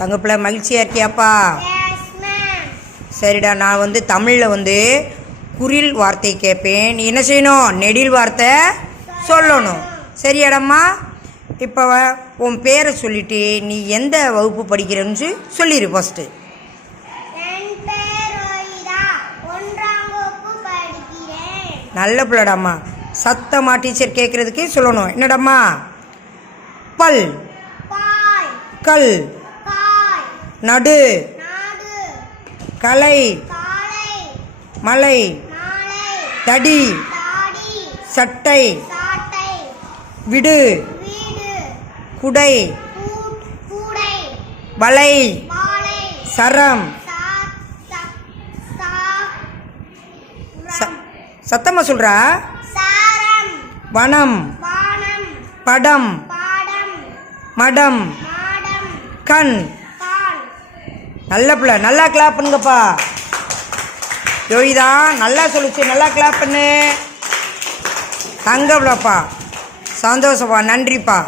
தங்கப்பிள்ள மகிழ்ச்சியாக இருக்கியாப்பா? Yes, ma'am. சரிடா, நான் தமிழில் குறில் வார்த்தை கேட்பேன். நீ என்ன செய்யணும்? நெடில் வார்த்தை சொல்லணும். சரியாடம்மா? இப்போ உன் பேரை சொல்லிட்டு நீ எந்த வகுப்பு படிக்கிறன்னு சொல்லிடு ஃபஸ்ட்டு. என் பேர் ரோஹிதா. 1ஆம் வகுப்பு படிக்கிறேன். நல்ல பிள்ளைடாம்மா. சத்தமா டீச்சர் கேட்குறதுக்கு சொல்லணும். என்னடாம்மா? பல், பால், கல், காய், நடு, நாடு, கலை, காலை, மலை, மாலை, தடி, தாடி, சட்டை, சாட்டை, விடு, வீடு, குடை, கூடை, வலை, வாழை, சரம். சத்தமாக சொல்கிறா. சாரம், வனம், வானம், படம், பாடம், மடம், மாடம், கண். கால். நல்ல பிள்ளை. நல்லா கிளாப் பண்ணுங்கப்பா. யோகிதா நல்லா சொல்லிச்சு. நல்லா கிளாப் பண்ணு. தங்க பிள்ளைப்பா. சந்தோஷப்பா. நன்றிப்பா.